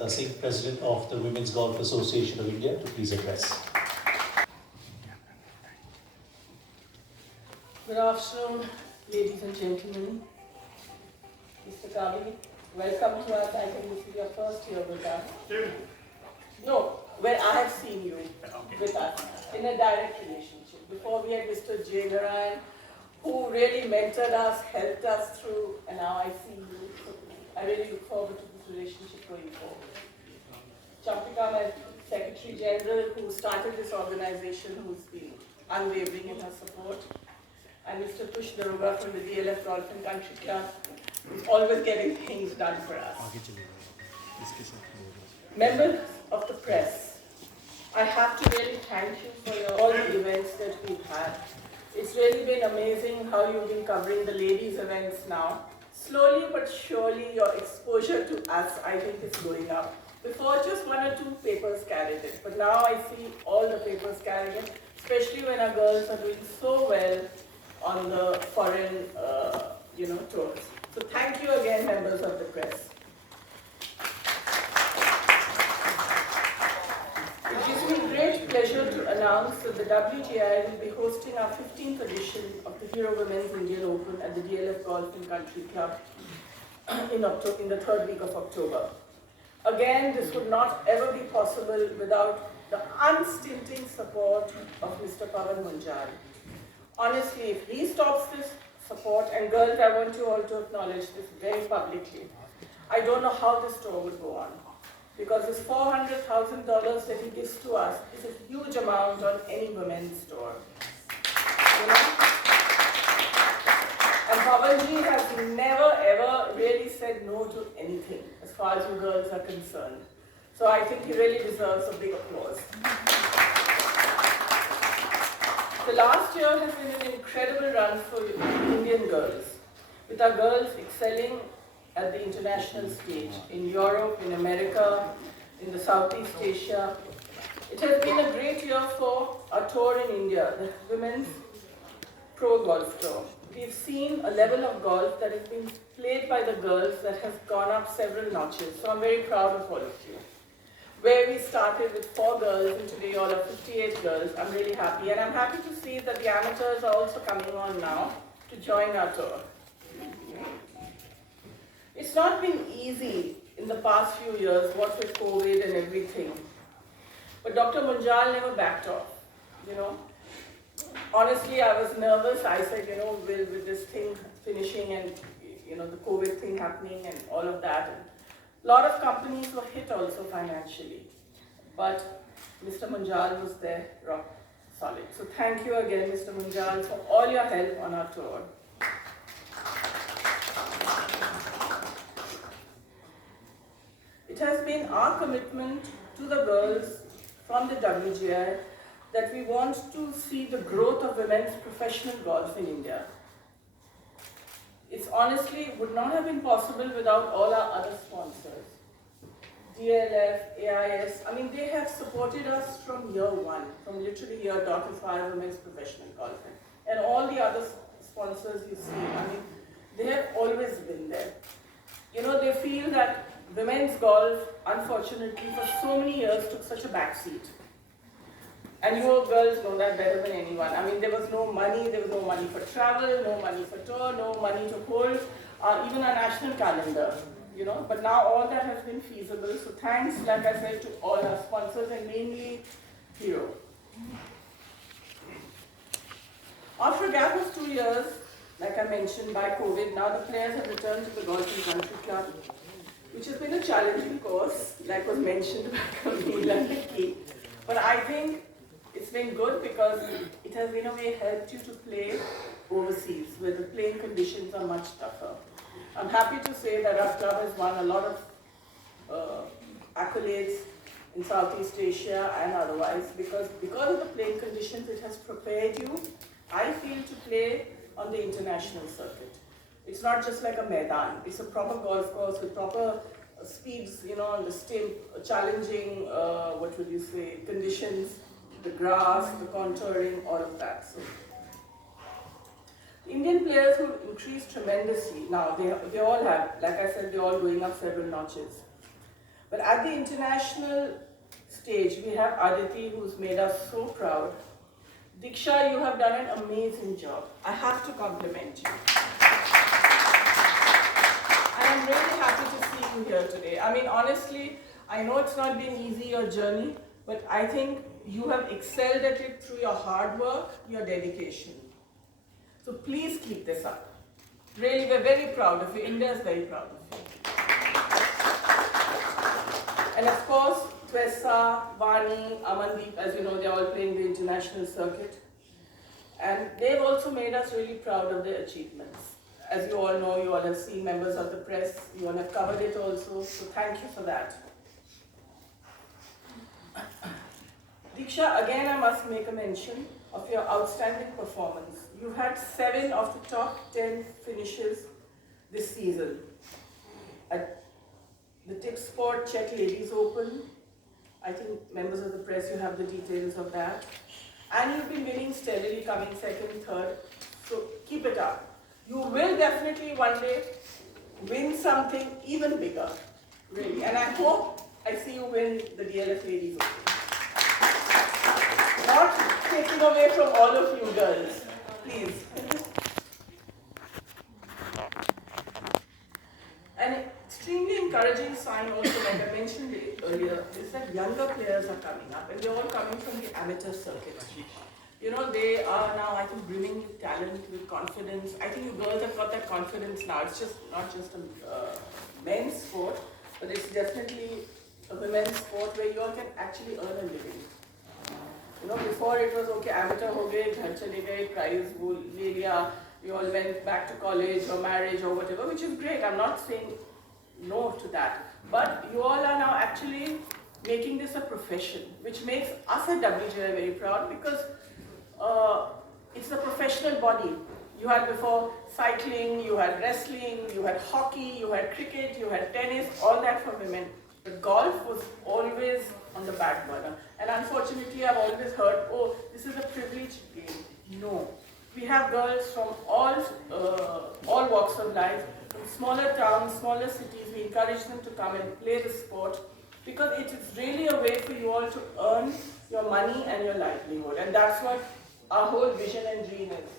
Namrata Singh, President of the Women's Golf Association of India, to please address. Good afternoon, ladies and gentlemen. Mr. Kavi, welcome to us. I think this is your first year with us. No, where I have seen you with us in a direct relationship. Before we had Mr. J. Narayan, who really mentored us, helped us through, and now I see you. So I really look forward to this relationship going forward. Champika, my Secretary General, who started this organization, who's been unwavering in her support. And Mr. Push Daroga from the DLF Golf and Country Club, who's always getting things done for us. Members of the press, I have to really thank you for all the events that we've had. It's really been amazing how you've been covering the ladies' events now. Slowly but surely, your exposure to us, I think, is going up. Before, just 1 or 2 papers carried it, but now I see all the papers carrying it, especially when our girls are doing so well on the foreign, tours. So thank you again, members of the press. It gives me great pleasure to announce that the WGI will be hosting our 15th edition of the Hero Women's Indian Open at the DLF Golf and Country Club in the 3rd week of October. Again, this would not ever be possible without the unstinting support of Mr. Pawan Munjal. Honestly, if he stops this support, and girls, I want you all to acknowledge this very publicly, I don't know how this tour would go on. Because this $400,000 that he gives to us is a huge amount on any women's tour. And Pawanji has never ever really said no to anything as far as you girls are concerned. So I think he really deserves a big applause. The last year has been an incredible run for Indian girls, with our girls excelling at the international stage, in Europe, in America, in the Southeast Asia. It has been a great year for our tour in India, the Women's Pro Golf Tour. We've seen a level of golf that has been played by the girls that has gone up several notches, so I'm very proud of all of you. Where we started with 4 girls and today all are 58 girls, I'm really happy. And I'm happy to see that the amateurs are also coming on now to join our tour. It's not been easy in the past few years, what with COVID and everything. But Dr. Munjal never backed off, Honestly, I was nervous. I said, with this thing finishing and, the COVID thing happening and all of that. And a lot of companies were hit also financially. But Mr. Munjal was there, rock solid. So thank you again, Mr. Munjal, for all your help on our tour. It has been our commitment to the girls from the WGI that we want to see the growth of women's professional golf in India. It's honestly would not have been possible without all our other sponsors. DLF, AIS, they have supported us from year 1, from literally year dot as far as women's professional golfing. And all the other sponsors you see, they have always been there. They feel that women's golf, unfortunately, for so many years took such a backseat. And you girls know that better than anyone. There was no money for travel, no money for tour, no money to hold, even a national calendar, But now all that has been feasible. So thanks, like I said, to all our sponsors and mainly Hero. After a gap of 2 years, like I mentioned, by COVID, now the players have returned to the Golf and Country Club, which has been a challenging course, like was mentioned by Camille and Nikki. But I think it's been good because it has in a way helped you to play overseas, where the playing conditions are much tougher. I'm happy to say that our club has won a lot of accolades in Southeast Asia and otherwise, because of the playing conditions, it has prepared you, I feel, to play on the international circuit. It's not just like a Maidan, it's a proper golf course with proper speeds, on the stimp, challenging, conditions, the grass, the contouring, all of that. So, Indian players who increased tremendously now, they all have, like I said, they're all going up several notches. But at the international stage, we have Aditi, who's made us so proud. Diksha, you have done an amazing job. I have to compliment you. I am really happy to see you here today. I mean, honestly, I know it's not been easy, your journey, but I think you have excelled at it through your hard work, your dedication. So please keep this up. Really, we're very proud of you. India is very proud of you. And of course, Twessa, Vani, Amandeep, as you know, they're all playing the international circuit. And they've also made us really proud of their achievements. As you all know, you all have seen members of the press, you all have covered it also, so thank you for that. Diksha, again I must make a mention of your outstanding performance. You've had 7 of the top 10 finishes this season. At the Tip Sport Czech Ladies Open, I think members of the press, you have the details of that. And you've been winning steadily, coming second, third. So keep it up. You will definitely one day win something even bigger, really. And I hope I see you win the DLF Ladies Open. Not taking away from all of you girls, please. An extremely encouraging sign also, like I mentioned earlier, is that younger players are coming up, and they're all coming from the amateur circuit. You know, they are now, I think, brimming with talent, with confidence. I think you girls have got that confidence now. It's just not just a men's sport, but it's definitely a women's sport where you all can actually earn a living. You know, before it was okay, amateur ho gaye, ghar chale gaye, prize le liya, you all went back to college or marriage or whatever, which is great. I'm not saying no to that. But you all are now actually making this a profession, which makes us at WGI very proud, because it's a professional body. You had before cycling, you had wrestling, you had hockey, you had cricket, you had tennis, all that for women. But golf was always on the back burner. And unfortunately, I've always heard, oh, this is a privileged game. No. We have girls from all walks of life, from smaller towns, smaller cities. We encourage them to come and play the sport, because it is really a way for you all to earn your money and your livelihood. And that's what our whole vision and dream is.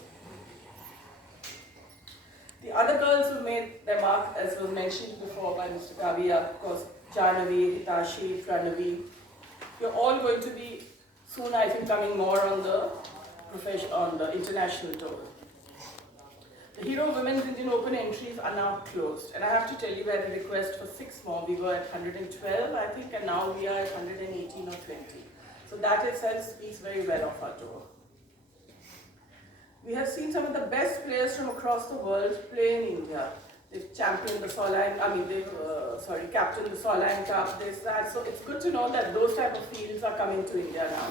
The other girls who made their mark, as was mentioned before by Mr. Kavia, of course, Jahnavi, Hitashi, Pranavi. You're all going to be soon, I think, coming more on the international tour. The Hero Women's Indian Open entries are now closed, and I have to tell you, we had a request for 6 more. We were at 112, I think, and now we are at 118 or 20. So that itself speaks very well of our tour. We have seen some of the best players from across the world play in India. They've championed the captained the Solheim Cup, this, that. So it's good to know that those type of fields are coming to India now.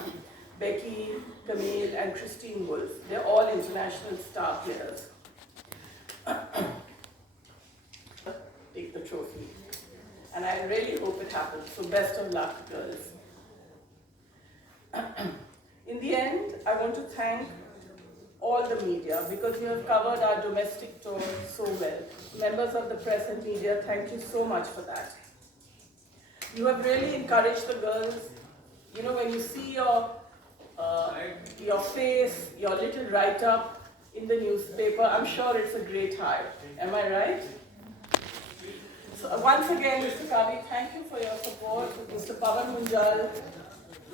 Becky, Camille, and Christine Wolf. They're all international star players. Take the trophy. And I really hope it happens. So best of luck, girls. In the end, I want to thank all the media, because you have covered our domestic tour so well. Members of the press and media, thank you so much for that. You have really encouraged the girls. You know, when you see your face, your little write-up in the newspaper, I'm sure it's a great high. Am I right? So once again, Mr. Kavi, thank you for your support. Mr. Pavan Munjal,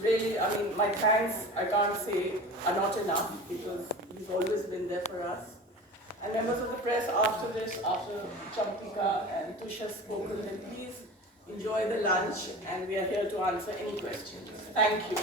really, I mean, my thanks, I can't say, are not enough, because he's always been there for us. And members of the press, after this, after Champika and Tush has spoken, then please enjoy the lunch, and we are here to answer any questions. Thank you.